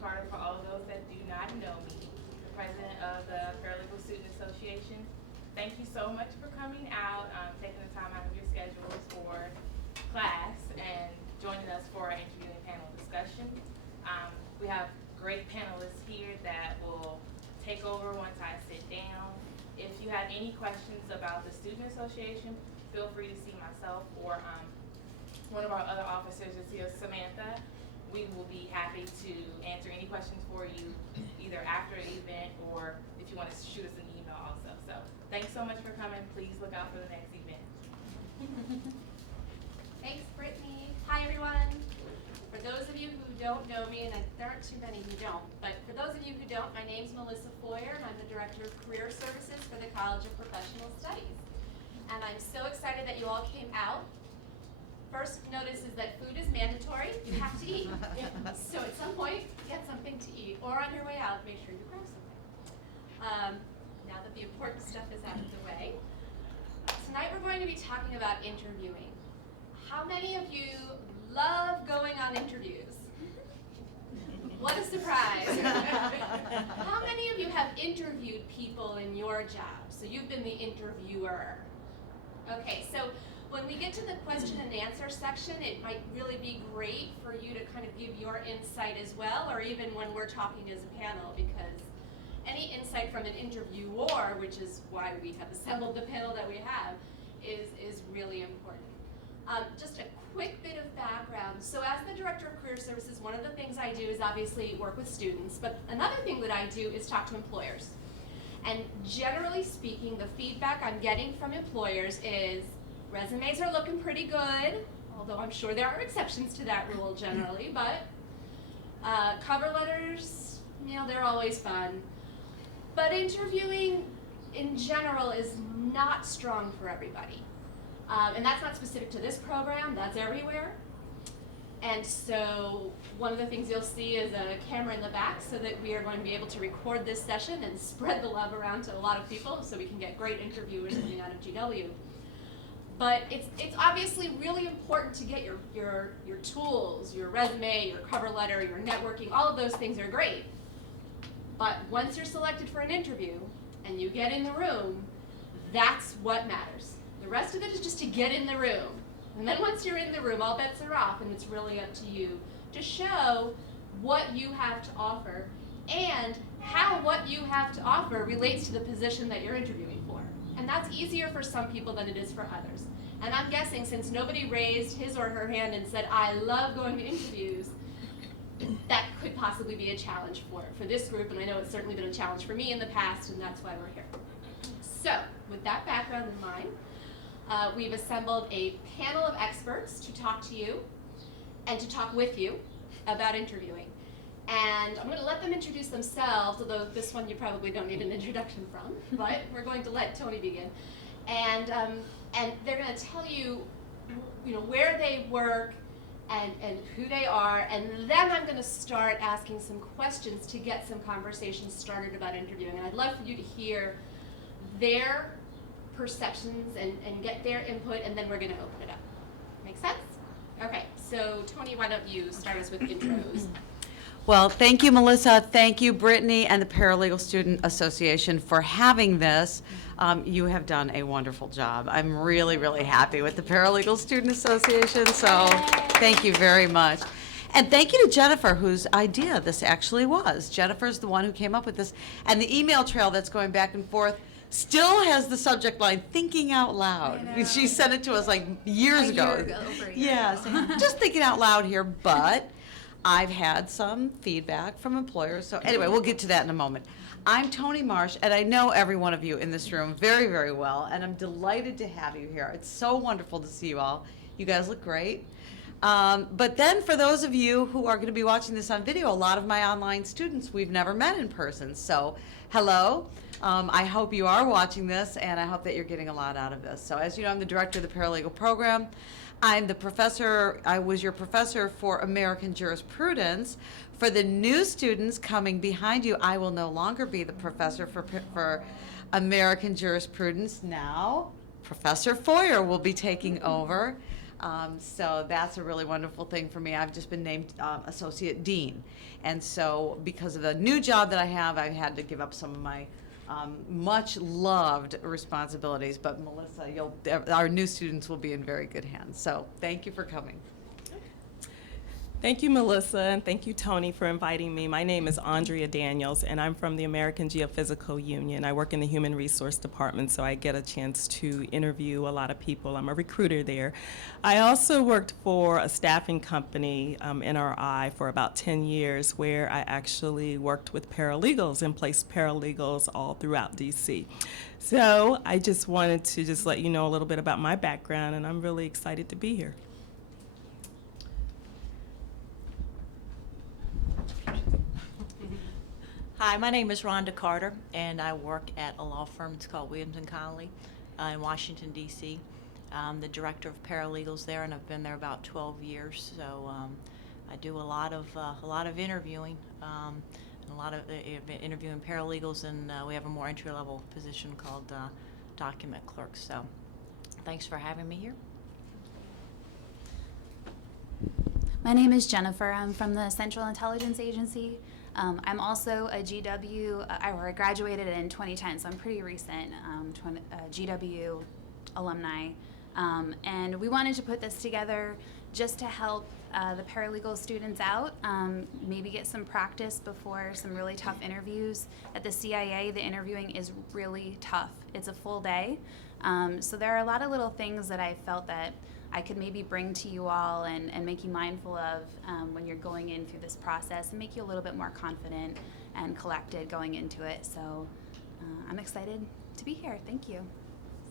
Carter. For all of those that do not know me, the president of the Paralegal Student Association. Thank you so much for coming out, taking the time out of your schedules for class and joining us for our interviewing panel discussion. We have great panelists here that will take over once I sit down. If you have any questions about the Student Association, feel free to see myself or one of our other officers is here, Samantha. We will be happy to answer any questions for you either after the event or if you want to shoot us an email also. So thanks so much for coming. Please look out for the next event. Thanks, Brittany. Hi, everyone. For those of you who don't know me, and there aren't too many who don't, but for those of you who don't, my name's Melissa Foyer, and I'm the Director of Career Services for the College of Professional Studies. And I'm so excited that you all came out. First notice is that food is mandatory. You have to eat. So at some point, get something to eat. Or on your way out, make sure you grab something. Now that the important stuff is out of the way, tonight we're going to be talking about interviewing. How many of you love going on interviews? What a surprise. How many of you have interviewed people in your job? So you've been the interviewer. Okay, so when we get to the question and answer section, it might really be great for you to kind of give your insight as well, or even when we're talking as a panel, because any insight from an interviewer, which is why we have assembled the panel that we have, is really important. Just a quick bit of background. So as the Director of Career Services, one of the things I do is obviously work with students, but another thing that I do is talk to employers. And generally speaking, the feedback I'm getting from employers is resumes are looking pretty good, although I'm sure there are exceptions to that rule generally, but cover letters, you know, they're always fun. But interviewing in general is not strong for everybody. And that's not specific to this program, that's everywhere. And so one of the things you'll see is a camera in the back so that we are going to be able to record this session and spread the love around to a lot of people so we can get great interviewers coming out of GW. But it's obviously really important to get your tools, your resume, your cover letter, your networking, all of those things are great. But once you're selected for an interview and you get in the room, that's what matters. The rest of it is just to get in the room. And then once you're in the room, all bets are off, and it's really up to you to show what you have to offer and how what you have to offer relates to the position that you're interviewing for. And that's easier for some people than it is for others. And I'm guessing since nobody raised his or her hand and said, I love going to interviews, that could possibly be a challenge for this group, and I know it's certainly been a challenge for me in the past, and that's why we're here. So, with that background in mind, we've assembled a panel of experts to talk to you and to talk with you about interviewing. And I'm going to let them introduce themselves, although this one you probably don't need an introduction from, but we're going to let Tony begin. And they're going to tell you, where they work and who they are, and then I'm going to start asking some questions to get some conversations started about interviewing. And I'd love for you to hear their perceptions and get their input, and then we're going to open it up. Make sense? Okay, so Tony, why don't you start us with intros? Well, thank you, Melissa. Thank you, Brittany, and the Paralegal Student Association for having this. You have done a wonderful job. I'm really, really happy with the Paralegal Student Association, so thank you very much. And thank you to Jennifer, whose idea this actually was. Jennifer's the one who came up with this. And the email trail that's going back and forth still has the subject line, thinking out loud. She sent it to us like years ago. Over a year Yes, ago. just thinking out loud here, but I've had some feedback from employers. So anyway, we'll get to that in a moment. I'm Tony Marsh, and I know every one of you in this room very, very well, and I'm delighted to have you here. It's so wonderful to see you all. You guys look great. But then for those of you who are going to be watching this on video, a lot of my online students we've never met in person. So hello. I hope you are watching this, and I hope that you're getting a lot out of this. So as you know, I'm the director of the paralegal program. I'm the professor, I was your professor for American jurisprudence. For the new students coming behind you, I will no longer be the professor for American jurisprudence. Now, Professor Foyer will be taking over. So that's a really wonderful thing for me. I've just been named Associate Dean. And so because of the new job that I have, I've had to give up some of my much loved responsibilities. But Melissa, our new students will be in very good hands. So thank you for coming. Thank you, Melissa, and thank you, Tony, for inviting me. My name is Andrea Daniels, and I'm from the American Geophysical Union. I work in the Human Resource Department, so I get a chance to interview a lot of people. I'm a recruiter there. I also worked for a staffing company, NRI, for about 10 years, where I actually worked with paralegals and placed paralegals all throughout DC. So I just wanted to just let you know a little bit about my background, and I'm really excited to be here. Hi, my name is Rhonda Carter, and I work at a law firm. It's called Williams & Connolly in Washington, D.C. I'm the director of paralegals there, and I've been there about 12 years. So I do a lot of interviewing, and a lot of interviewing paralegals, and we have a more entry-level position called document clerk. So thanks for having me here. My name is Jennifer. I'm from the Central Intelligence Agency. I'm also a GW, I graduated in 2010, so I'm pretty recent, GW alumni. And we wanted to put this together just to help the paralegal students out, maybe get some practice before some really tough interviews. At the CIA, the interviewing is really tough. It's a full day. So there are a lot of little things that I felt that I could maybe bring to you all and make you mindful of when you're going in through this process and make you a little bit more confident and collected going into it. So I'm excited to be here. Thank you.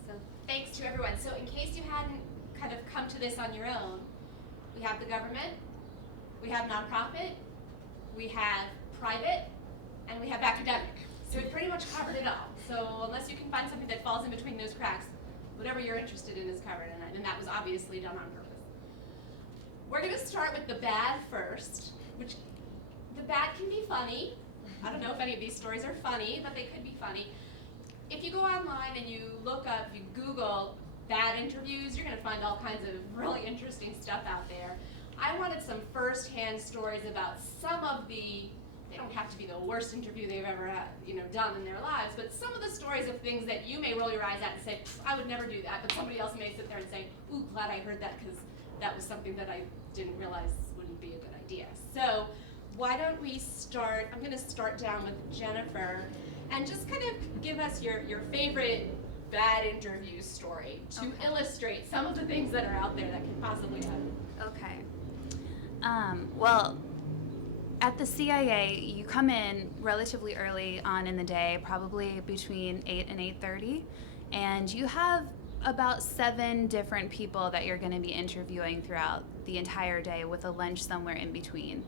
So thanks to everyone. So in case you hadn't kind of come to this on your own, we have the government, we have nonprofit, we have private, and we have academic. So we pretty much covered it all. So unless you can find something that falls in between those cracks, whatever you're interested in is covered, and that was obviously done on purpose. We're going to start with the bad first, which the bad can be funny. I don't know if any of these stories are funny, but they could be funny. If you go online and you look up, you Google bad interviews, you're going to find all kinds of really interesting stuff out there. I wanted some first-hand stories about some of the, they don't have to be the worst interview they've ever done in their lives, but some of the stories of things that you may roll your eyes at and say, I would never do that, but somebody else may sit there and say, ooh, glad I heard that because that was something that I didn't realize wouldn't be a good idea. So why don't we start, I'm going to start down with Jennifer and just kind of give us your favorite bad interview story to illustrate some of the things that are out there that can possibly happen. Okay. Well, at the CIA, you come in relatively early on in the day, probably between 8 and 8:30, and you have about 7 different people that you're going to be interviewing throughout the entire day with a lunch somewhere in between.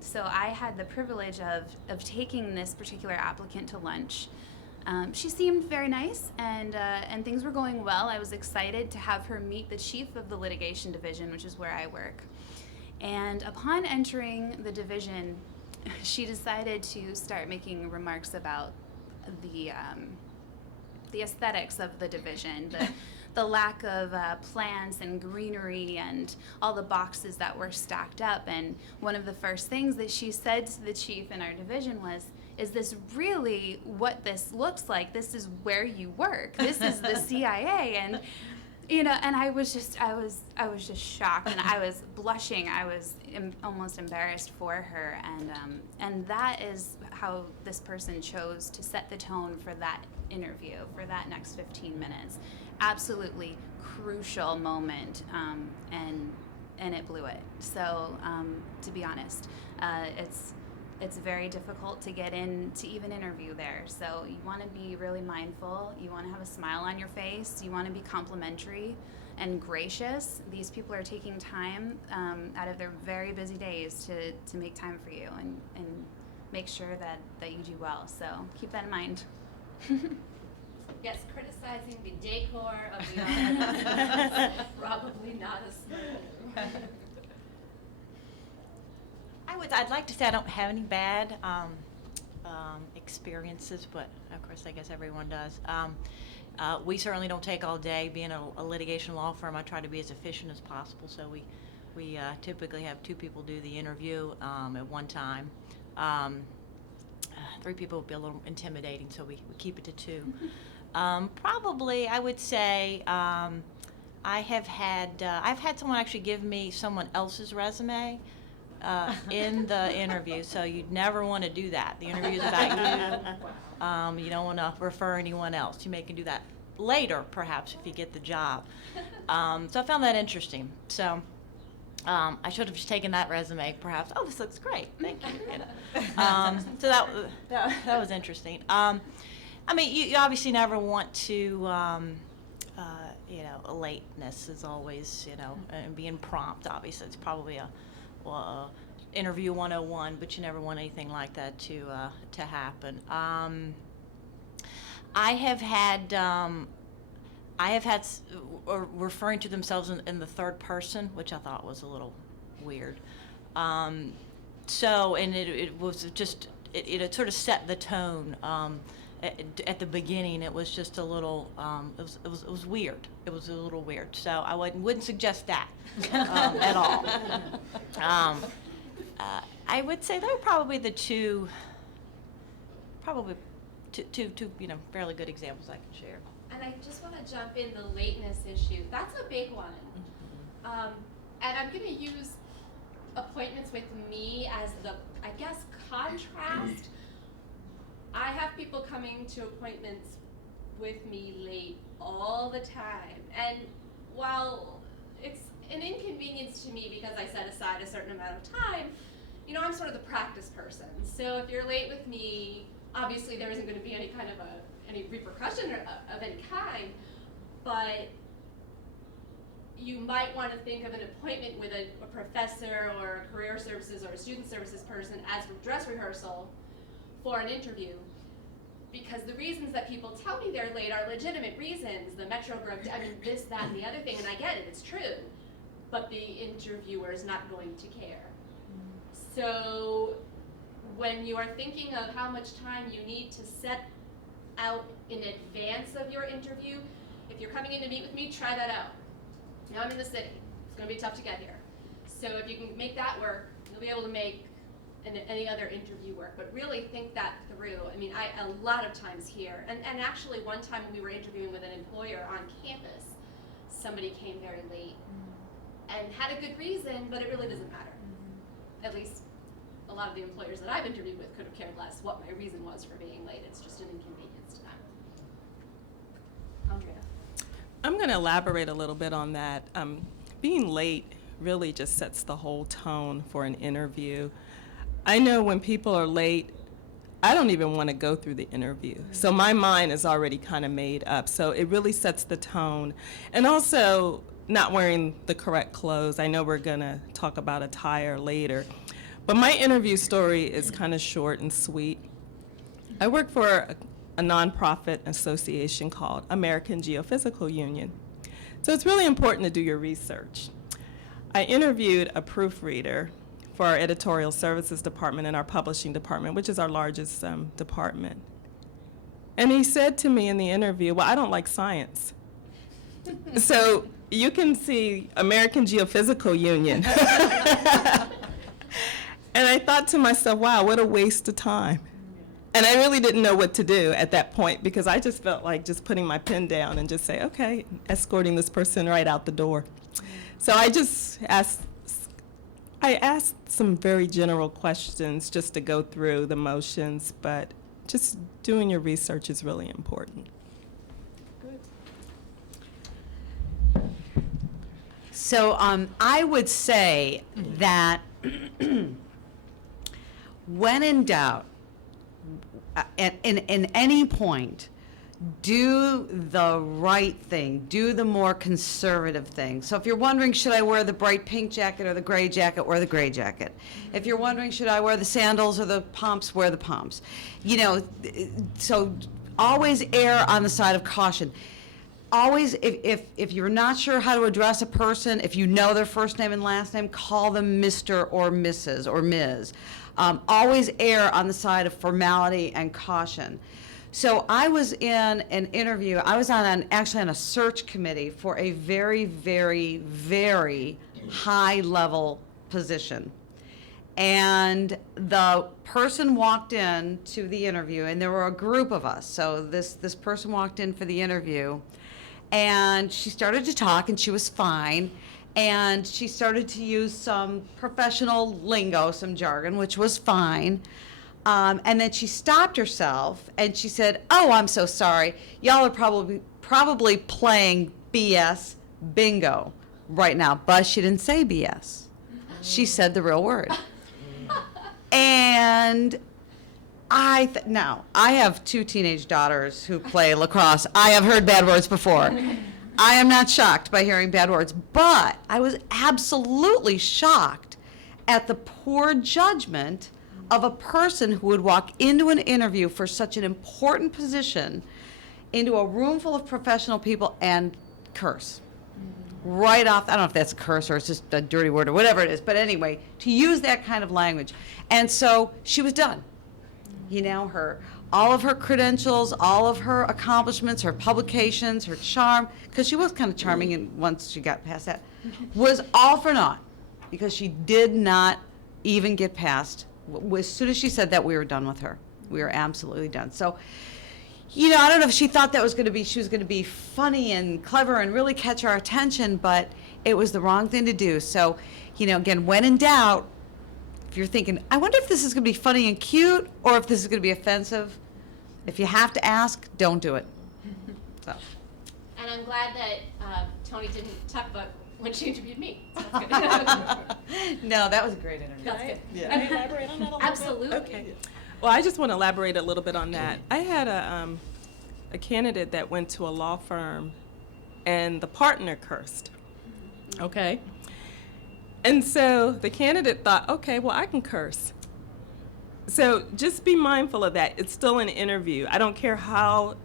So I had the privilege of taking this particular applicant to lunch. She seemed very nice, and things were going well. I was excited to have her meet the chief of the litigation division, which is where I work. And upon entering the division, she decided to start making remarks about the aesthetics of the division, the lack of plants and greenery and all the boxes that were stacked up. And one of the first things that she said to the chief in our division was, is this really what this looks like? This is where you work. This is the CIA. And and I was just shocked, and I was blushing. I was almost embarrassed for her, and that is how this person chose to set the tone for that interview, for that next 15 minutes. Absolutely crucial moment, and it blew it. So to be honest, it's very difficult to get in to even interview there. So you want to be really mindful. You want to have a smile on your face. You want to be complimentary and gracious. These people are taking time out of their very busy days to make time for you and make sure that you do well. So keep that in mind. Yes, criticizing the decor of the audience is probably not a smart move. I'd like to say I don't have any bad experiences, but of course I guess everyone does. We certainly don't take all day. Being a litigation law firm, I try to be as efficient as possible, so we typically have 2 people do the interview at one time. 3 people would be a little intimidating, so we keep it to 2. Probably, I would say, I've had someone actually give me someone else's resume in the interview, so you'd never want to do that. The interview is about you. You don't want to refer anyone else. You may can do that later, perhaps, if you get the job. So I found that interesting. So I should have just taken that resume, perhaps. Oh, this looks great. Thank you. You know. So that was interesting. I mean, you obviously never want to. Lateness is always, and being prompt, obviously, it's probably a interview 101, but you never want anything like that to happen. I have had referring to themselves in the third person, which I thought was a little weird. So, and it was just, it sort of set the tone. At the beginning, it was just a little, it was weird. It was a little weird. So I wouldn't suggest that at all. I would say they're probably the two fairly good examples I can share. And I just want to jump in the lateness issue. That's a big one. And I'm going to use appointments with me as the, I guess, contrast. I have people coming to appointments with me late all the time. And while it's an inconvenience to me because I set aside a certain amount of time, I'm sort of the practice person. So if you're late with me, obviously there isn't going to be any kind of any repercussion of any kind, but you might want to think of an appointment with a professor or a career services or a student services person as a dress rehearsal for an interview, because the reasons that people tell me they're late are legitimate reasons. The Metro broke down, this, that, and the other thing, and I get it, it's true, but the interviewer is not going to care. So when you are thinking of how much time you need to set out in advance of your interview, if you're coming in to meet with me, try that out. Now I'm in the city, it's going to be tough to get here. So if you can make that work, you'll be able to make any other interview work, but really think that through. I mean, a lot of times here, and actually one time when we were interviewing with an employer on campus, somebody came very late and had a good reason, but it really doesn't matter. At least a lot of the employers that I've interviewed with could have cared less what my reason was for being late. It's just an inconvenience to them. Andrea. I'm going to elaborate a little bit on that. Being late really just sets the whole tone for an interview. I know when people are late, I don't even want to go through the interview. So my mind is already kind of made up. So it really sets the tone. And also not wearing the correct clothes. I know we're going to talk about attire later. But my interview story is kind of short and sweet. I work for a nonprofit association called American Geophysical Union. So it's really important to do your research. I interviewed a proofreader for our editorial services department and our publishing department, which is our largest department. And he said to me in the interview, well, I don't like science. So you can see American Geophysical Union. And I thought to myself, wow, what a waste of time. And I really didn't know what to do at that point, because I just felt like just putting my pen down and just say, okay, escorting this person right out the door. So I just asked some very general questions just to go through the motions, but just doing your research is really important. Good. So I would say that when in doubt, in any point, do the right thing, do the more conservative thing. So if you're wondering, should I wear the bright pink jacket or the gray jacket, wear the gray jacket. If you're wondering, should I wear the sandals or the pumps, wear the pumps. So always err on the side of caution. Always, if you're not sure how to address a person, if you know their first name and last name, call them Mr. or Mrs. or Ms. Always err on the side of formality and caution. So I was in an interview, I was actually on a search committee for a very, very, very high-level position. And the person walked in to the interview, and there were a group of us. So this person walked in for the interview, and she started to talk, and she was fine. And she started to use some professional lingo, some jargon, which was fine. And then she stopped herself, and she said, "Oh, I'm so sorry. Y'all are probably playing BS bingo right now." But she didn't say BS. She said the real word. And now, I have 2 teenage daughters who play lacrosse. I have heard bad words before. I am not shocked by hearing bad words, but I was absolutely shocked at the poor judgment of a person who would walk into an interview for such an important position, into a room full of professional people, and curse. Right off, I don't know if that's a curse or it's just a dirty word or whatever it is, but anyway, to use that kind of language. And so she was done. You know, all of her credentials, all of her accomplishments, her publications, her charm, because she was kind of charming and once she got past that, was all for naught because she did not even get past. As soon as she said that, we were done with her. We were absolutely done. So, you know, I don't know if she thought that she was going to be funny and clever and really catch our attention, but it was the wrong thing to do. So, you know, again, when in doubt, if you're thinking, I wonder if this is going to be funny and cute or if this is going to be offensive, if you have to ask, don't do it. So. And I'm glad that Tony didn't tuck butt when she interviewed me. So that's good. No, that was a great interview. That's good. Can I elaborate on that a little bit? Absolutely. Okay. Well, I just want to elaborate a little bit on that. I had a candidate that went to a law firm, and the partner cursed. Okay. And so the candidate thought, okay, well, I can curse. So just be mindful of that. It's still an interview. I don't care how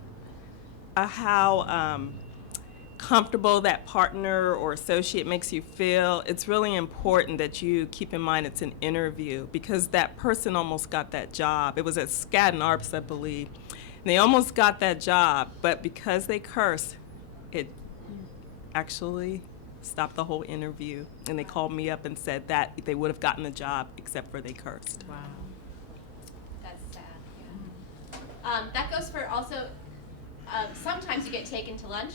comfortable that partner or associate makes you feel. It's really important that you keep in mind it's an interview because that person almost got that job. It was at Skadden Arps, I believe. And they almost got that job, but because they cursed, it actually stopped the whole interview. And they called me up and said that they would have gotten the job except for they cursed. Wow. That's sad. Yeah. That goes for also. Sometimes you get taken to lunch.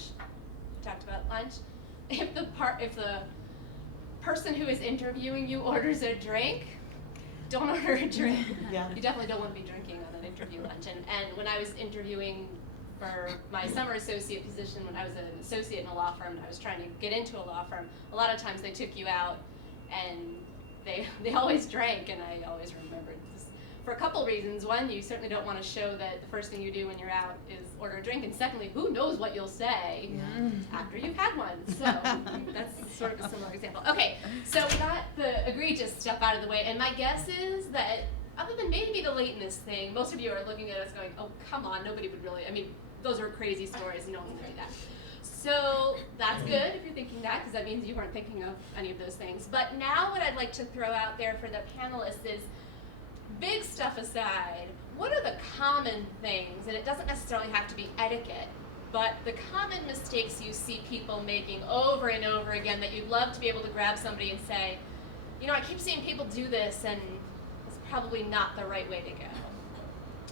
We talked about lunch. If the person who is interviewing you orders a drink, don't order a drink. Yeah. You definitely don't want to be drinking on an interview lunch. And when I was interviewing for my summer associate position, when I was an associate in a law firm and I was trying to get into a law firm, a lot of times they took you out and they always drank, and I always remembered this for a couple reasons. One, you certainly don't want to show that the first thing you do when you're out is order a drink, and secondly, who knows what you'll say after you've had one. So that's sort of a similar example. Okay, so we got the egregious stuff out of the way, and my guess is that other than maybe the lateness thing, most of you are looking at us going, oh, come on, nobody would really, I mean, those are crazy stories, no one would do that. So that's good if you're thinking that, because that means you weren't thinking of any of those things. But now what I'd like to throw out there for the panelists is, big stuff aside, what are the common things, and it doesn't necessarily have to be etiquette, but the common mistakes you see people making over and over again that you'd love to be able to grab somebody and say, you know, I keep seeing people do this, and it's probably not the right way to go.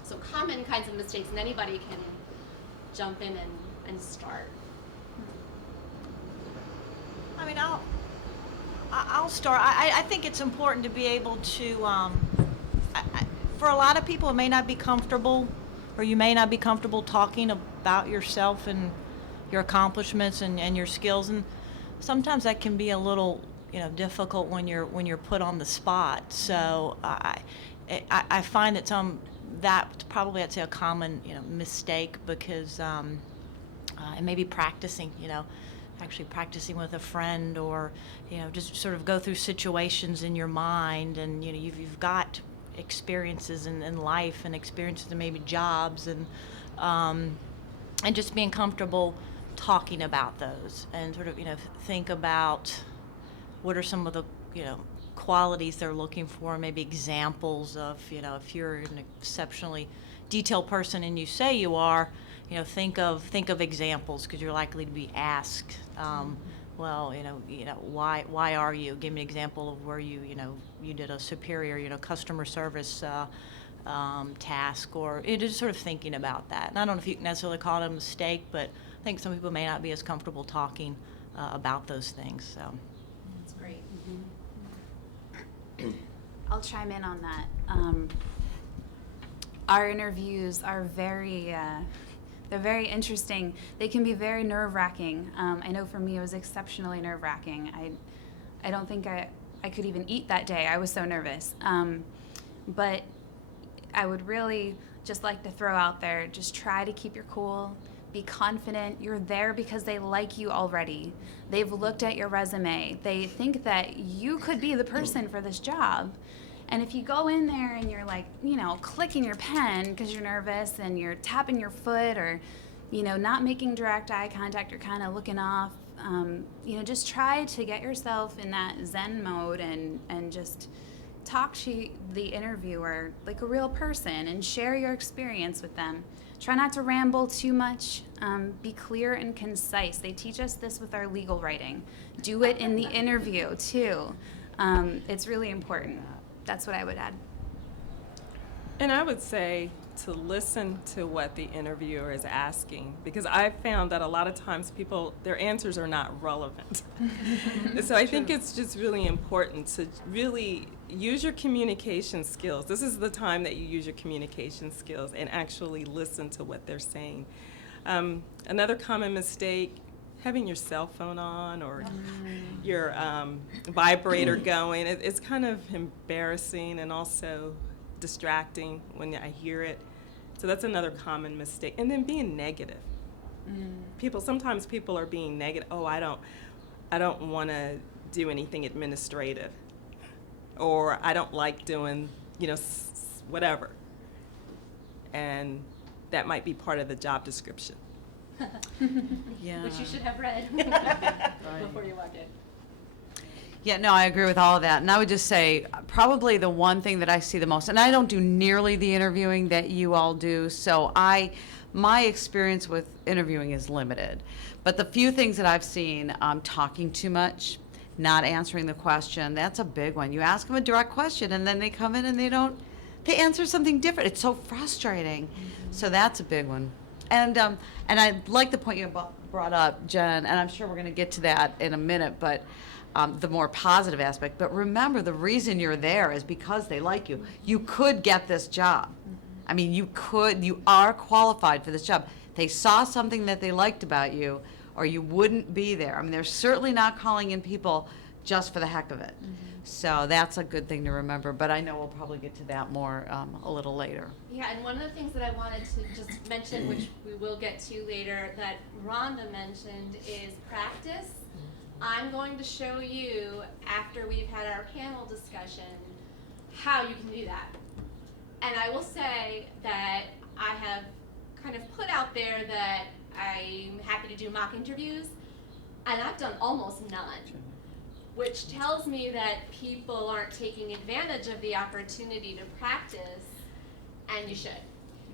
So common kinds of mistakes, and anybody can jump in and start. I mean, I'll start. I think it's important to be able to, for a lot of people, it may not be comfortable, or you may not be comfortable talking about yourself and your accomplishments and your skills, and sometimes that can be a little, difficult when you're put on the spot. So I find that that's probably, I'd say, a common mistake, because and maybe practicing, actually practicing with a friend, or just sort of go through situations in your mind, and you've got experiences in life and experiences in maybe jobs, and just being comfortable talking about those, and sort of think about what are some of the qualities they're looking for, maybe examples of if you're an exceptionally detailed person and you say you are, you know, think of examples, because you're likely to be asked. Well, why are you? Give me an example of where you did a superior, customer service task, or just sort of thinking about that. And I don't know if you can necessarily call it a mistake, but I think some people may not be as comfortable talking about those things. So That's great. I'll chime in on that. Our interviews are they're very interesting. They can be very nerve-wracking. I know for me it was exceptionally nerve-wracking. I don't think I could even eat that day. I was so nervous. But I would really just like to throw out there, just try to keep your cool, be confident. You're there because they like you already. They've looked at your resume. They think that you could be the person for this job. And if you go in there and you're like, clicking your pen because you're nervous and you're tapping your foot or, not making direct eye contact, you're kind of looking off, just try to get yourself in that Zen mode and just talk to the interviewer like a real person and share your experience with them. Try not to ramble too much. Be clear and concise. They teach us this with our legal writing. Do it in the interview too. It's really important. That's what I would add. And I would say to listen to what the interviewer is asking, because I've found that a lot of times their answers are not relevant. So I think it's just really important to really use your communication skills. This is the time that you use your communication skills and actually listen to what they're saying. Another common mistake, having your cell phone on or your vibrator going, it's kind of embarrassing and also distracting when I hear it. So that's another common mistake. And then being negative. Sometimes people are being negative. Oh, I don't want to do anything administrative, or I don't like doing, whatever. And that might be part of the job description. Yeah. Which you should have read before you walked in. Yeah, no, I agree with all of that. And I would just say probably the one thing that I see the most, and I don't do nearly the interviewing that you all do, so my experience with interviewing is limited. But the few things that I've seen, talking too much, not answering the question, that's a big one. You ask them a direct question and then they come in and they answer something different. It's so frustrating. So that's a big one. And I like the point you brought up, Jen, and I'm sure we're going to get to that in a minute, but the more positive aspect. But remember, the reason you're there is because they like you. You could get this job. I mean, you are qualified for this job. They saw something that they liked about you, or you wouldn't be there. I mean, they're certainly not calling in people just for the heck of it. So that's a good thing to remember, but I know we'll probably get to that more a little later. Yeah, and one of the things that I wanted to just mention, which we will get to later, that Rhonda mentioned is practice. I'm going to show you, after we've had our panel discussion, how you can do that. And I will say that I have kind of put out there that I'm happy to do mock interviews, and I've done almost none, which tells me that people aren't taking advantage of the opportunity to practice, and you should.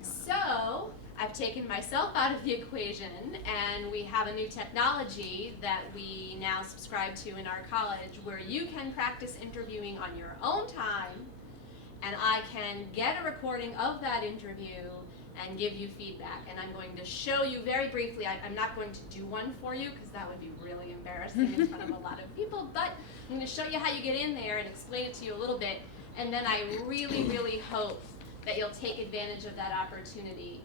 So I've taken myself out of the equation, and we have a new technology that we now subscribe to in our college where you can practice interviewing on your own time, and I can get a recording of that interview and give you feedback. And I'm going to show you very briefly. I'm not going to do one for you because that would be really embarrassing in front of a lot of people, but I'm going to show you how you get in there and explain it to you a little bit. And then I really, really hope that you'll take advantage of that opportunity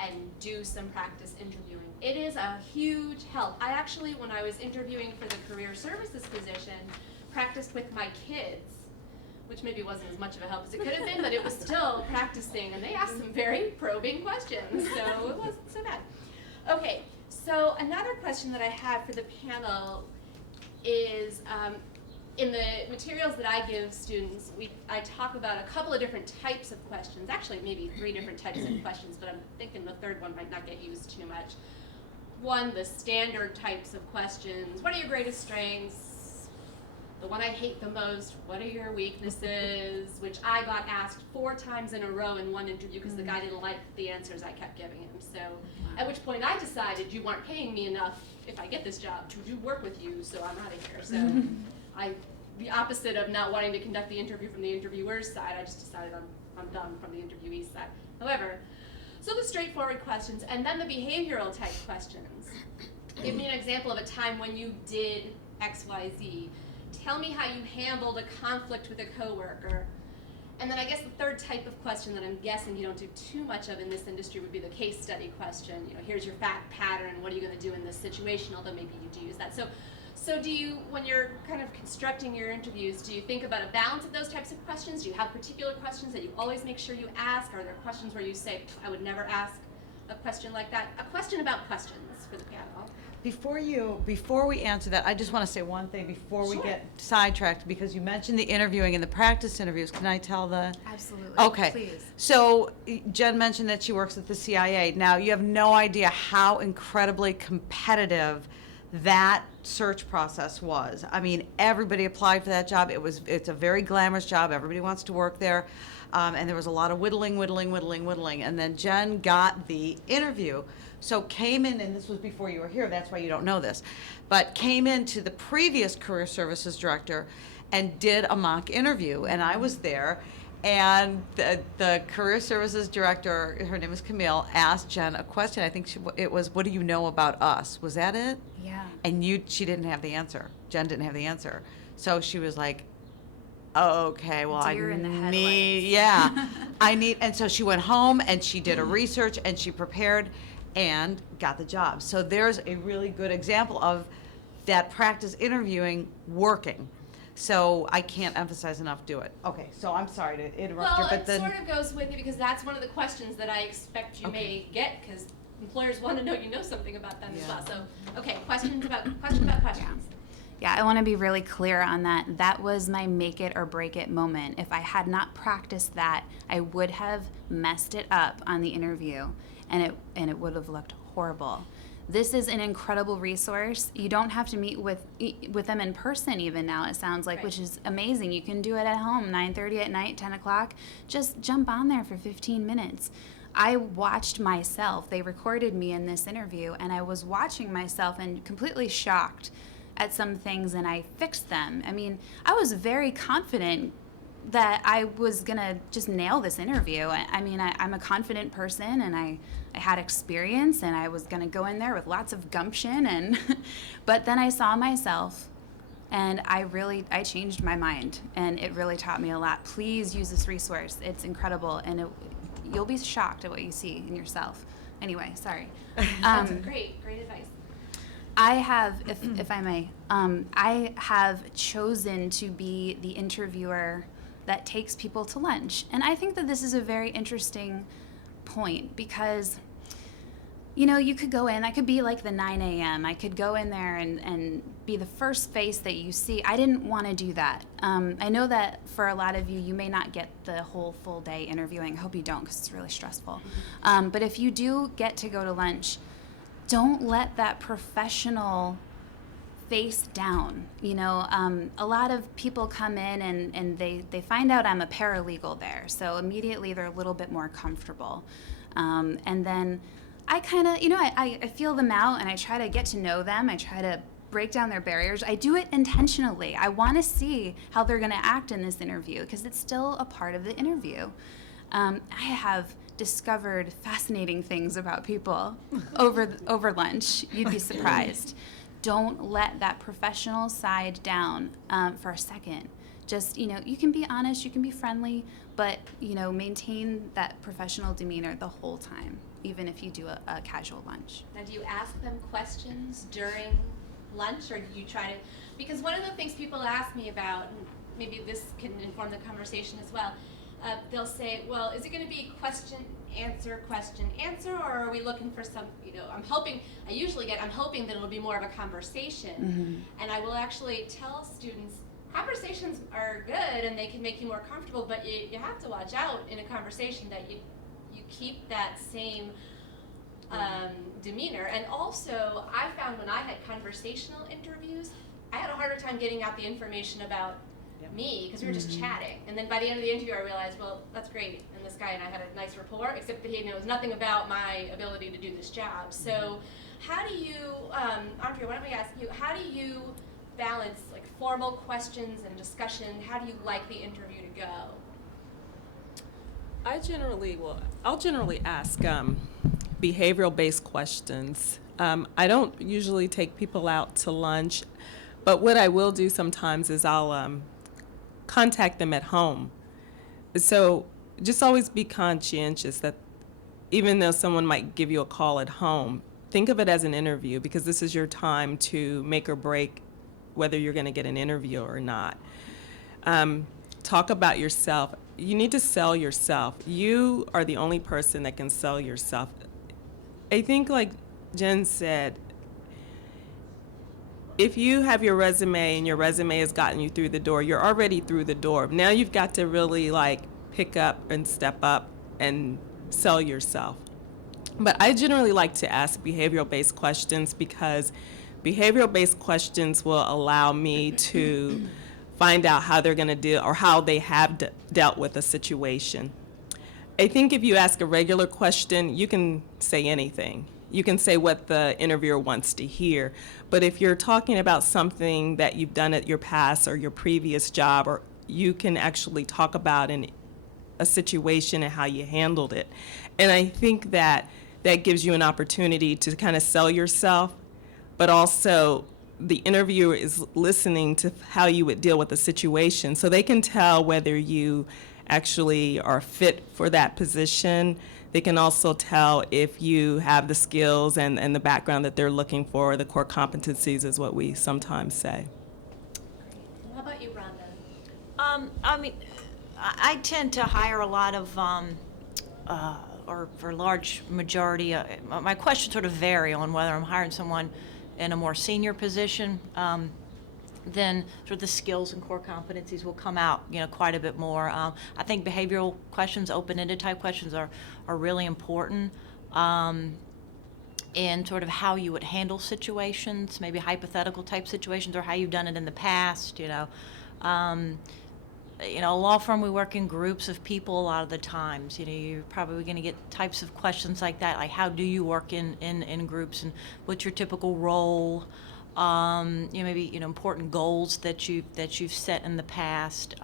and do some practice interviewing. It is a huge help. I actually, when I was interviewing for the career services position, practiced with my kids, which maybe wasn't as much of a help as it could have been, but it was still practicing, and they asked some very probing questions, so it wasn't so bad. Okay, so another question that I have for the panel is, in the materials that I give students, I talk about a couple of different types of questions, actually maybe 3 different types of questions, but I'm thinking the third one might not get used too much. One, the standard types of questions. What are your greatest strengths? the one I hate the most, what are your weaknesses, which I got asked 4 times in a row in one interview because the guy didn't like the answers I kept giving him. So at which point I decided you weren't paying me enough if I get this job to do work with you, so I'm out of here. So the opposite of not wanting to conduct the interview from the interviewer's side, I just decided I'm done from the interviewee's side. However, so the straightforward questions and then the behavioral type questions. Give me an example of a time when you did X, Y, Z. Tell me how you handled a conflict with a coworker. And then I guess the third type of question that I'm guessing you don't do too much of in this industry would be the case study question. You know, here's your fact pattern, what are you going to do in this situation, although maybe you do use that. So do you, when you're kind of constructing your interviews, do you think about a balance of those types of questions? Do you have particular questions that you always make sure you ask? Are there questions where you say, I would never ask a question like that? A question about questions for the panel. Before we answer that, I just want to say one thing before we Sure. get sidetracked, because you mentioned the interviewing and the practice interviews. Can I tell the? Absolutely. Okay. Please. So Jen mentioned that she works at the CIA. Now, you have no idea how incredibly competitive that search process was. I mean, everybody applied for that job. It's a very glamorous job. Everybody wants to work there. And there was a lot of whittling. And then Jen got the interview. So came in, and this was before you were here, that's why you don't know this, but came into the previous career services director and did a mock interview. And I was there. And the career services director, her name is Camille, asked Jen a question. I think it was, what do you know about us? Was that it? Yeah. And she didn't have the answer. Jen didn't have the answer. So she was like, oh, okay, well, Deer in the I headlights. need, yeah, and so she went home and she did a research and she prepared and got the job. So there's a really good example of that practice interviewing working. So I can't emphasize enough, do it. Okay, so I'm sorry to interrupt you, Well, but it then. sort of goes with it because that's one of the questions that I expect you may get because employers want to know you know something about them as Yeah. well. So, okay, question about questions. Yeah, I want to be really clear on that. That was my make it or break it moment. If I had not practiced that, I would have messed it up on the interview, and it would have looked horrible. This is an incredible resource. You don't have to meet with them in person even now, it sounds like, Right. which is amazing. You can do it at home, 9:30 at night, 10 o'clock. Just jump on there for 15 minutes. I watched myself. They recorded me in this interview, and I was watching myself and completely shocked at some things, and I fixed them. I mean, I was very confident that I was gonna just nail this interview. I mean, I'm a confident person, and I had experience, and I was gonna go in there with lots of gumption, and but then I saw myself, and I changed my mind, and it really taught me a lot. Please use this resource. It's incredible, and you'll be shocked at what you see in yourself. Anyway, sorry. That's great advice. I have, if I may, I have chosen to be the interviewer that takes people to lunch. And I think that this is a very interesting point because, you know, you could go in, I could be like the 9 a.m. I could go in there and be the first face that you see. I didn't want to do that. I know that for a lot of you, you may not get the whole full day interviewing. I hope you don't because it's really stressful. But if you do get to go to lunch, don't let that professional face down. You know, a lot of people come in and they find out I'm a paralegal there, so immediately they're a little bit more comfortable. And then I kind of, you know, I feel them out and I try to get to know them. I try to break down their barriers. I do it intentionally. I want to see how they're going to act in this interview because it's still a part of the interview. I have discovered fascinating things about people over lunch. You'd be surprised. Don't let that professional side down for a second. Just, you know, you can be honest, you can be friendly, but, you know, maintain that professional demeanor the whole time, even if you do a casual lunch. Now, do you ask them questions during lunch, or do you try to? Because one of the things people ask me about, and maybe this can inform the conversation as well, they'll say, well, is it going to be question, answer, or are we looking for some, you know, I'm hoping that it'll be more of a conversation. Mm-hmm. And I will actually tell students, conversations are good and they can make you more comfortable, but you have to watch out in a conversation that you keep that same demeanor. And also, I found when I had conversational interviews, I had a harder time getting out the information about me, because we were just chatting. And then by the end of the interview, I realized, well, that's great. And this guy and I had a nice rapport, except that he knows nothing about my ability to do this job. So how do you, Andrea, why don't we ask you, how do you balance like formal questions and discussion? How do you like the interview to go? I'll generally ask behavioral-based questions. I don't usually take people out to lunch, but what I will do sometimes is I'll contact them at home. So just always be conscientious that even though someone might give you a call at home, think of it as an interview, because this is your time to make or break whether you're going to get an interview or not. Talk about yourself. You need to sell yourself. You are the only person that can sell yourself. I think, like Jen said, if you have your resume and your resume has gotten you through the door, you're already through the door. Now you've got to really like pick up and step up and sell yourself. But I generally like to ask behavioral-based questions, because behavioral-based questions will allow me to find out how they're going to deal, or how they have dealt with a situation. I think if you ask a regular question, you can say anything. You can say what the interviewer wants to hear. But if you're talking about something that you've done at your past or your previous job, or you can actually talk about a situation and how you handled it. And I think that gives you an opportunity to kind of sell yourself, but also the interviewer is listening to how you would deal with the situation, so they can tell whether you actually are fit for that position. They can also tell if you have the skills and the background that they're looking for. The core competencies is what we sometimes say. How about you, Rhonda? I mean, I tend to hire a lot of, or for a large majority, my questions sort of vary on whether I'm hiring someone in a more senior position. Then sort of the skills and core competencies will come out, quite a bit more. I think behavioral questions, open-ended type questions are really important. In sort of how you would handle situations, maybe hypothetical type situations, or how you've done it in the past, a law firm, we work in groups of people a lot of the times. You're probably going to get types of questions like that, like how do you work in groups, and what's your typical role? Maybe important goals that you've set in the past.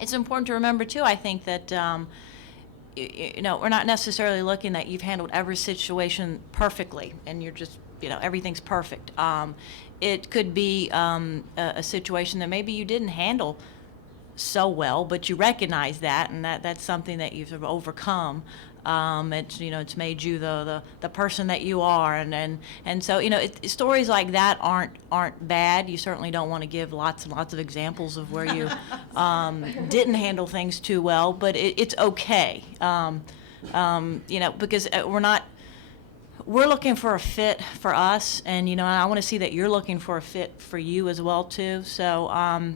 It's important to remember too, I think, that we're not necessarily looking that you've handled every situation perfectly and you're just everything's perfect. It could be a situation that maybe you didn't handle so well, but you recognize that, and that's something that you've sort of overcome. It's made you the person that you are, and so stories like that aren't bad. You certainly don't want to give lots and lots of examples of where you didn't handle things too well, but it's okay. Because we're looking for a fit for us, and I want to see that you're looking for a fit for you as well too. So.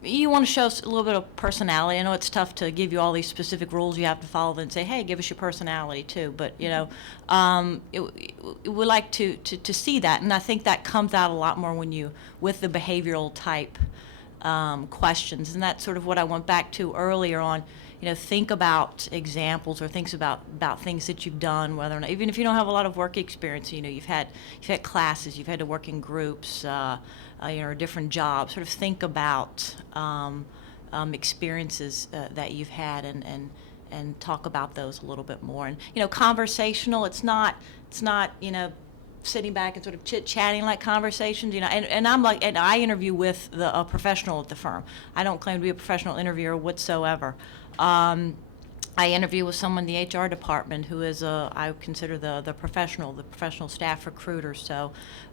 You want to show a little bit of personality. I know it's tough to give you all these specific rules you have to follow and say, hey, give us your personality too. But, we like to see that. And I think that comes out a lot more with the behavioral type questions. And that's sort of what I went back to earlier on. Think about examples or things about things that you've done, whether or not, even if you don't have a lot of work experience, you've had classes, you've had to work in groups, or different jobs. Sort of think about experiences that you've had and talk about those a little bit more. And conversational. It's not sitting back and sort of chit-chatting like conversations. And I interview with a professional at the firm. I don't claim to be a professional interviewer whatsoever. I interview with someone in the HR department who is I consider the professional staff recruiter. So,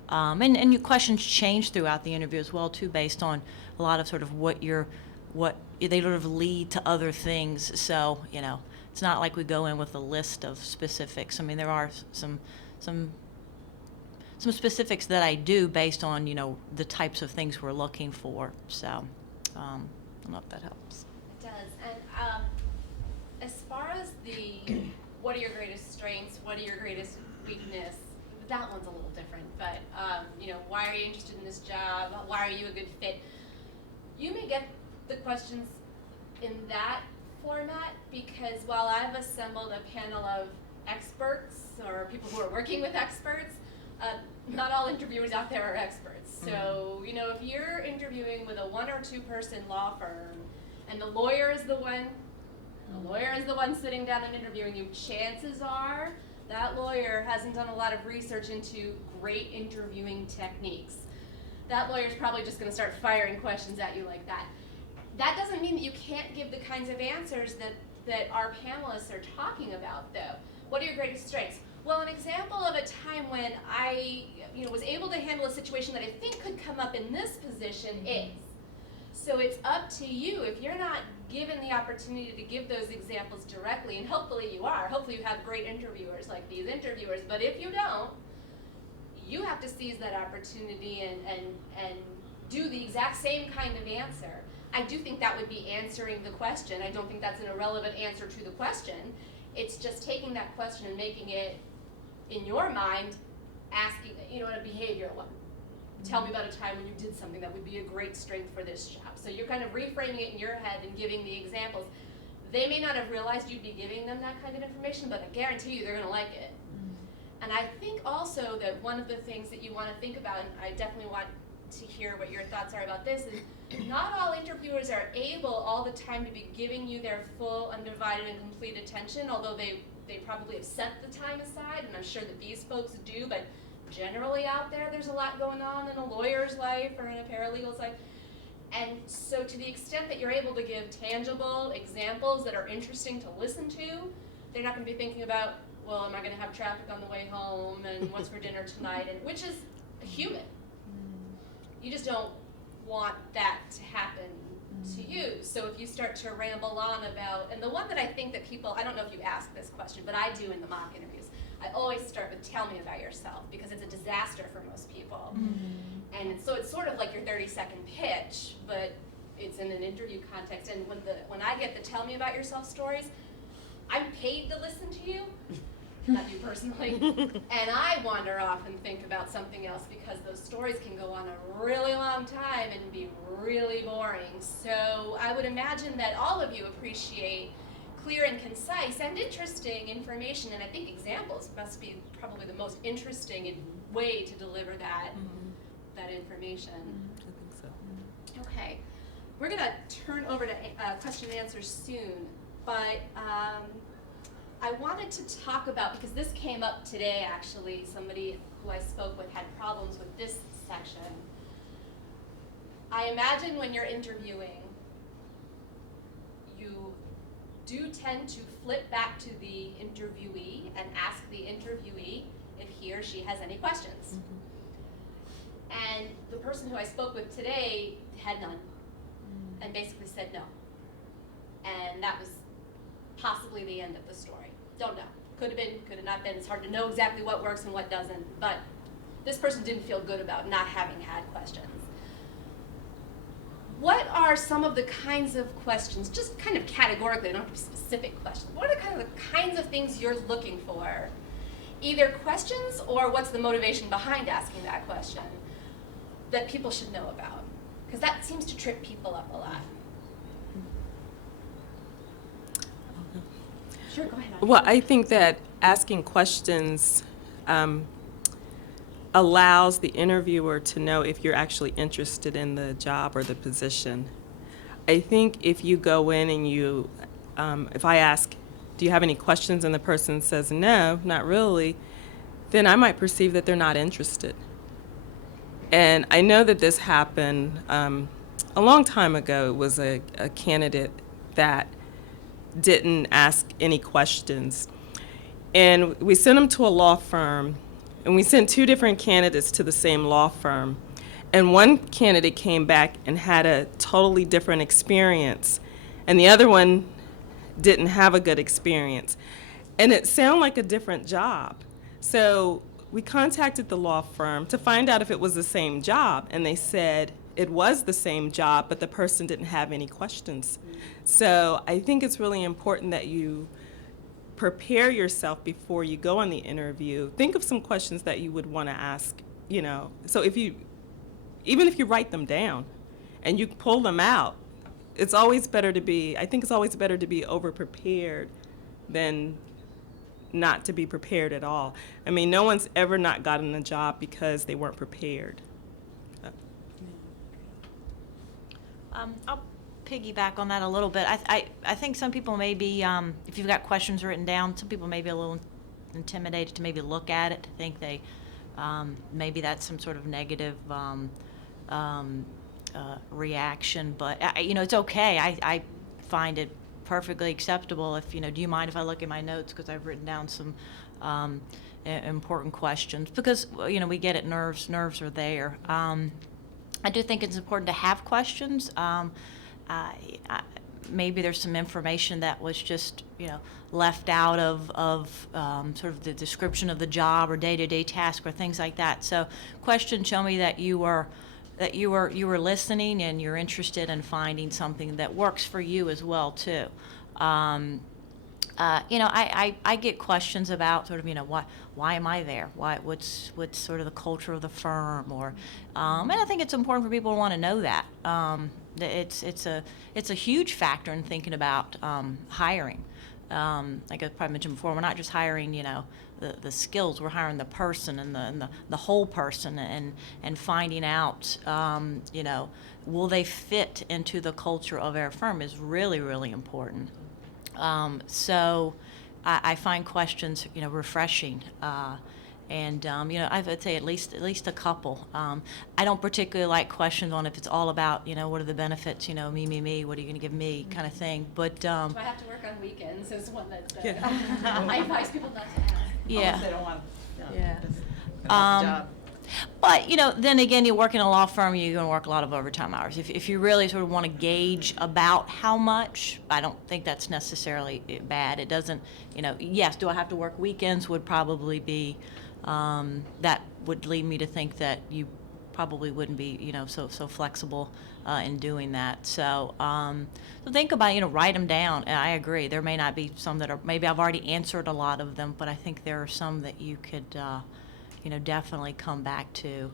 and your questions change throughout the interview as well too, based on a lot of sort of what they sort of lead to other things. So it's not like we go in with a list of specifics. I mean, there are some specifics that I do based on the types of things we're looking for. So I don't know if that helps. It does. And as far as what are your greatest strengths, what are your greatest weakness, that one's a little different. But, you know, why are you interested in this job? Why are you a good fit? You may get the questions in that format because while I've assembled a panel of experts or people who are working with experts, not all interviewers out there are experts. So, you know, if you're interviewing with a 1 or 2 person law firm and the lawyer is the one sitting down and interviewing you, chances are that lawyer hasn't done a lot of research into great interviewing techniques. That lawyer's probably just going to start firing questions at you like that. That doesn't mean that you can't give the kinds of answers that our panelists are talking about, though. What are your greatest strengths? Well, an example of a time when I was able to handle a situation that I think could come up in this position is. So it's up to you. If you're not given the opportunity to give those examples directly, and hopefully you are, hopefully you have great interviewers like these interviewers, but if you don't, you have to seize that opportunity and do the exact same kind of answer. I do think that would be answering the question. I don't think that's an irrelevant answer to the question. It's just taking that question and making it, in your mind, asking, a behavioral one. Tell me about a time when you did something that would be a great strength for this job. So you're kind of reframing it in your head and giving the examples. They may not have realized you'd be giving them that kind of information, but I guarantee you they're going to like it. And I think also that one of the things that you want to think about, and I definitely want to hear what your thoughts are about this, is not all interviewers are able all the time to be giving you their full, undivided, and complete attention, although they probably have set the time aside, and I'm sure that these folks do, but generally out there's a lot going on in a lawyer's life or in a paralegal's life. And so to the extent that you're able to give tangible examples that are interesting to listen to, they're not going to be thinking about, well, am I going to have traffic on the way home, and what's for dinner tonight, and which is human. You just don't want that to happen to you. So if you start to ramble on about, and the one that I think that people, I don't know if you ask this question, but I do in the mock interviews, I always start with tell me about yourself, because it's a disaster for most people. And so it's sort of like your 30-second pitch, but it's in an interview context. And when I get the tell me about yourself stories, I'm paid to listen to you, not you personally, and I wander off and think about something else because those stories can go on a really long time and be really boring. So I would imagine that all of you appreciate clear and concise and interesting information, and I think examples must be probably the most interesting way to deliver that information. I think so. Okay, we're going to turn over to question and answers soon, but I wanted to talk about, because this came up today actually, somebody who I spoke with had problems with this section. I imagine when you're interviewing, you do tend to flip back to the interviewee and ask the interviewee if he or she has any questions. And the person who I spoke with today had none, and basically said no. And that was possibly the end of the story. Don't know. Could have been, could have not been. It's hard to know exactly what works and what doesn't, but this person didn't feel good about not having had questions. What are some of the kinds of questions, just kind of categorically, don't have to be specific questions, what are kind of the kinds of things you're looking for? Either questions or what's the motivation behind asking that question that people should know about? Because that seems to trip people up a lot. Sure, go ahead. Well, I think that asking questions allows the interviewer to know if you're actually interested in the job or the position. I think if you go in and you, if I ask, do you have any questions, and the person says no, not really, then I might perceive that they're not interested. And I know that this happened a long time ago. It was a candidate that didn't ask any questions. And we sent him to a law firm, and we sent 2 different candidates to the same law firm. And one candidate came back and had a totally different experience, and the other one didn't have a good experience. And it sounded like a different job. So we contacted the law firm to find out if it was the same job, and they said it was the same job, but the person didn't have any questions. So I think it's really important that you prepare yourself before you go on the interview. Think of some questions that you would want to ask, you know. So even if you write them down and you pull them out, I think it's always better to be over-prepared than not to be prepared at all. I mean, no one's ever not gotten a job because they weren't prepared. I'll piggyback on that a little bit. I think some people may be, if you've got questions written down, some people may be a little intimidated to maybe look at it, to think they, maybe that's some sort of negative reaction. But, it's okay. I find it perfectly acceptable if, do you mind if I look at my notes, because I've written down some important questions, because, we get it, nerves are there. I do think it's important to have questions. Maybe there's some information that was just, left out of sort of the description of the job or day-to-day task or things like that. So questions show me that you were listening and you're interested in finding something that works for you as well too. I get questions about sort of, why am I there? What's sort of the culture of the firm, or, and I think it's important for people to want to know that. It's a huge factor in thinking about hiring. Like I probably mentioned before, we're not just hiring, the skills. We're hiring the person and the whole person, and finding out, will they fit into the culture of our firm is really, really important. So I find questions, refreshing. And I would say at least a couple. I don't particularly like questions on if it's all about, what are the benefits, me, what are you going to give me, kind of thing. But Do I have to work on weekends is one that I advise people not to ask. yeah. Unless they don't want, Yeah. just another job. But, then again, you work in a law firm, you're going to work a lot of overtime hours. If you really sort of want to gauge about how much, I don't think that's necessarily bad. It doesn't, yes, do I have to work weekends would probably be, that would lead me to think that you probably wouldn't be, so flexible in doing that. So, so think about, write them down. And I agree. There may not be some that are, maybe I've already answered a lot of them, but I think there are some that you could, definitely come back to,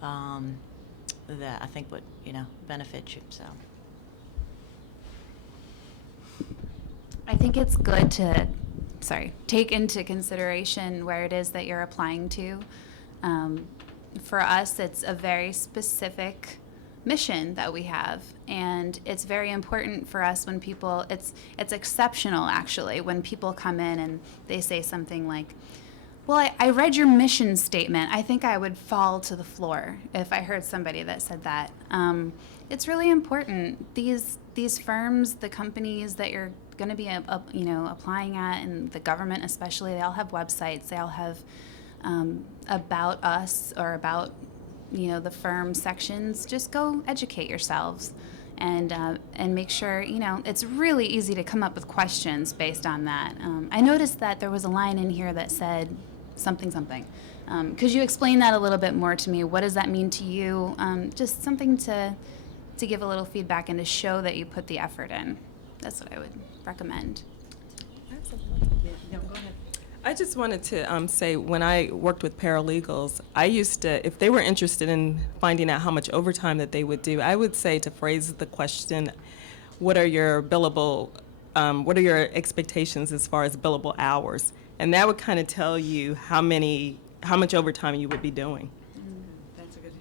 that I think would, benefit you, so. I think it's good to, take into consideration where it is that you're applying to. For us, it's a very specific mission that we have, and it's very important for us when people, it's exceptional actually, when people come in and they say something like, well, I read your mission statement. I think I would fall to the floor if I heard somebody that said that. It's really important. These firms, the companies that you're going to be, applying at, and the government especially, they all have websites. They all have about us or about, the firm sections. Just go educate yourselves, and make sure, it's really easy to come up with questions based on that. I noticed that there was a line in here that said something. Could you explain that a little bit more to me? What does that mean to you? Just something to give a little feedback and to show that you put the effort in. That's what I would recommend. No, go ahead. I just wanted to say, when I worked with paralegals, I used to, if they were interested in finding out how much overtime that they would do, I would say to phrase the question, what are your expectations as far as billable hours? And that would kind of tell you how much overtime you would be doing. That's a good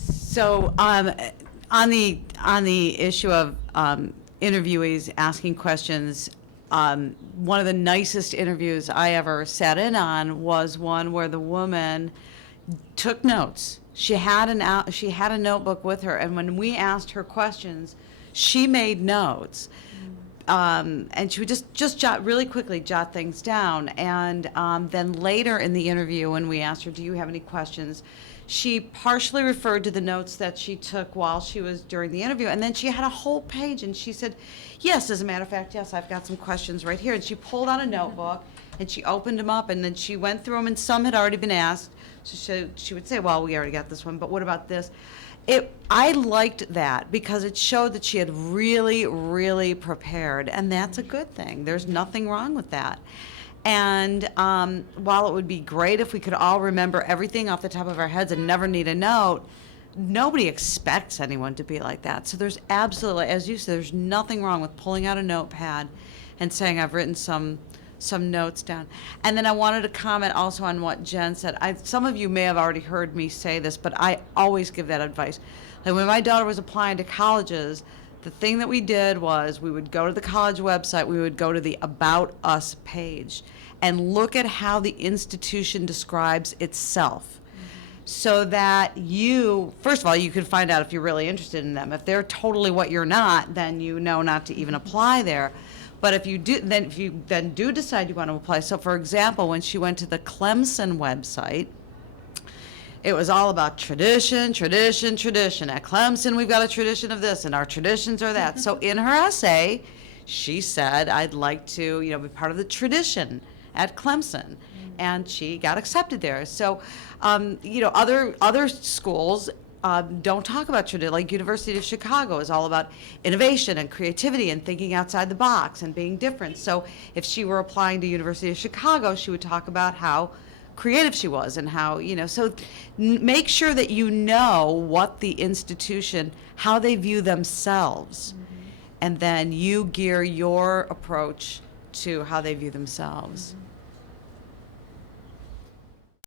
So on the issue of interviewees asking questions, one of the nicest interviews I ever sat in on was one where the woman took notes. She had a notebook with her, and when we asked her questions, she made notes. And she would just jot things down. And then later in the interview, when we asked her, do you have any questions, she partially referred to the notes that she took while she was during the interview. And then she had a whole page, and she said, yes, as a matter of fact, yes, I've got some questions right here. And she pulled out a notebook, and she opened them up, and then she went through them, and some had already been asked. So she would say, well, we already got this one, but what about this? I liked that because it showed that she had really, really prepared, and that's a good thing. There's nothing wrong with that. And while it would be great if we could all remember everything off the top of our heads and never need a note, nobody expects anyone to be like that. So there's absolutely, as you said, there's nothing wrong with pulling out a notepad and saying, I've written some notes down. And then I wanted to comment also on what Jen said. Some of you may have already heard me say this, but I always give that advice. Like when my daughter was applying to colleges, the thing that we did was we would go to the college website, we would go to the About Us page and look at how the institution describes itself. So that you, first of all, you can find out if you're really interested in them. If they're totally what you're not, then you know not to even apply there. But if you do decide you want to apply, so for example, when she went to the Clemson website, it was all about tradition, tradition, tradition. At Clemson, we've got a tradition of this, and our traditions are that. So in her essay, she said, I'd like to, be part of the tradition at Clemson. And she got accepted there. So, other schools don't talk about tradition. Like University of Chicago is all about innovation and creativity and thinking outside the box and being different. So if she were applying to University of Chicago, she would talk about how creative she was and how, so make sure that you know what the institution, how they view themselves. And then you gear your approach to how they view themselves.